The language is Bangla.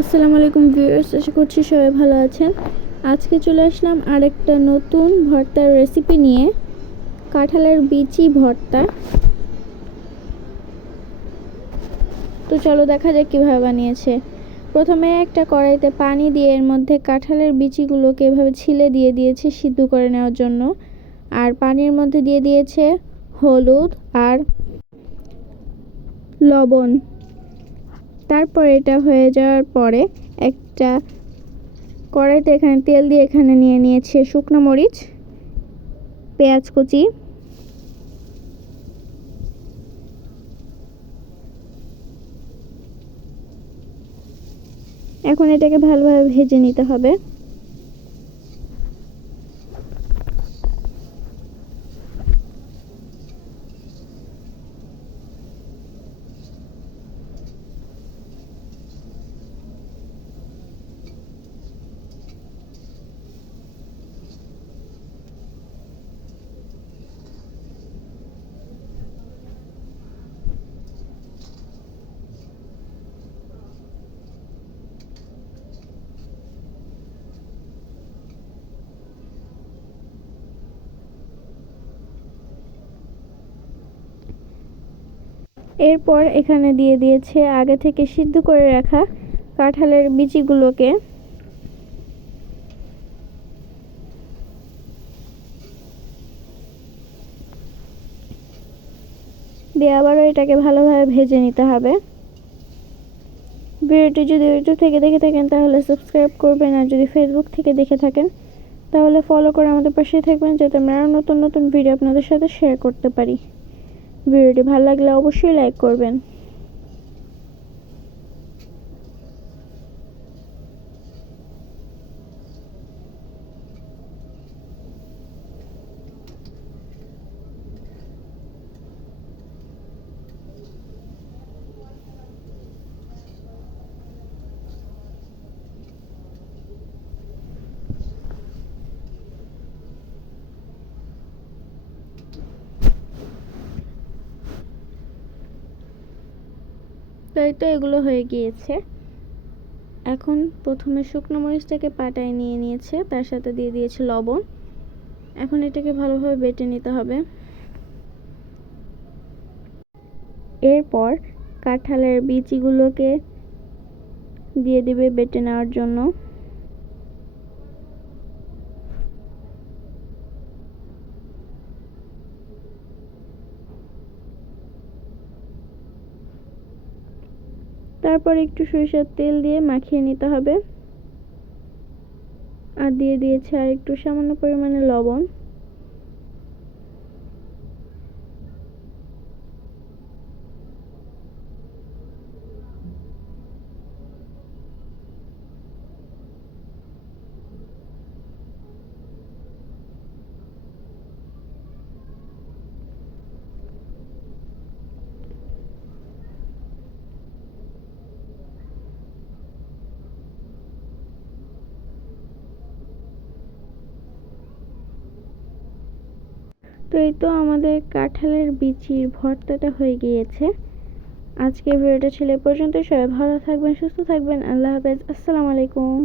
আসসালামু আলাইকুম ভিউয়ার্স, আশা করছি সবাই ভালো আছেন। আজকে চলে আসলাম আরেকটা নতুন ভর্তার রেসিপি নিয়ে, কাঁঠালের বিচি ভর্তা। তো চলো দেখা যাক কীভাবে বানিয়েছে। প্রথমে একটা কড়াইতে পানি দিয়ে এর মধ্যে কাঁঠালের বিচিগুলোকে এভাবে ছিলে দিয়ে দিয়েছে সিদ্ধ করে নেওয়ার জন্য। আর পানির মধ্যে দিয়ে দিয়েছে হলুদ আর লবণ। তারপর এটা হয়ে যাওয়ার পরে একটা কড়াইতে এখানে তেল দিয়ে এখানে নিয়ে নিয়েছে শুকনো মরিচ, পেঁয়াজ কুচি, এখন এটাকে ভালোভাবে ভেজে নিতে হবে। এরপর এখানে দিয়ে দিয়েছে আগে থেকে সিদ্ধ করে রাখা কাঁঠালের বিচিগুলোকে। দিয়ে আবারও এটাকে ভালোভাবে ভেজে নিতে হবে। ভিডিওটি যদি ইউটিউব থেকে দেখে থাকেন তাহলে সাবস্ক্রাইব করবেন, আর যদি ফেসবুক থেকে দেখে থাকেন তাহলে ফলো করে আমাদের পাশেই থাকবেন, যাতে আমরা আরও নতুন নতুন ভিডিও আপনাদের সাথে শেয়ার করতে পারি। ভিডিওটি ভালো লাগলে অবশ্যই লাইক করবেন। তাই তো এগুলো হয়ে গিয়েছে। এখন প্রথমে শুকনো মরিচটাকে পাটায় নিয়ে নিয়েছে, তার সাথে দিয়ে দিয়েছে লবণ। এখন এটাকে ভালোভাবে বেটে নিতে হবে। এরপর কাঁঠালের বিচিগুলোকে দিয়ে দিবে বেটে নেওয়ার জন্য। তারপর একটু সরিষার তেল দিয়ে মাখিয়ে নিতে হবে, আর দিয়ে দিয়েছে আর একটু সামান্য পরিমাণে লবণ। তো এই তো আমাদের কাঁঠালের বিচির ভর্তাটা হয়ে গিয়েছে। আজকের ভিডিওটা ছিল এ পর্যন্ত। সবাই ভালো থাকবেন, সুস্থ থাকবেন। আল্লাহ হাফেজ। আসসালামু আলাইকুম।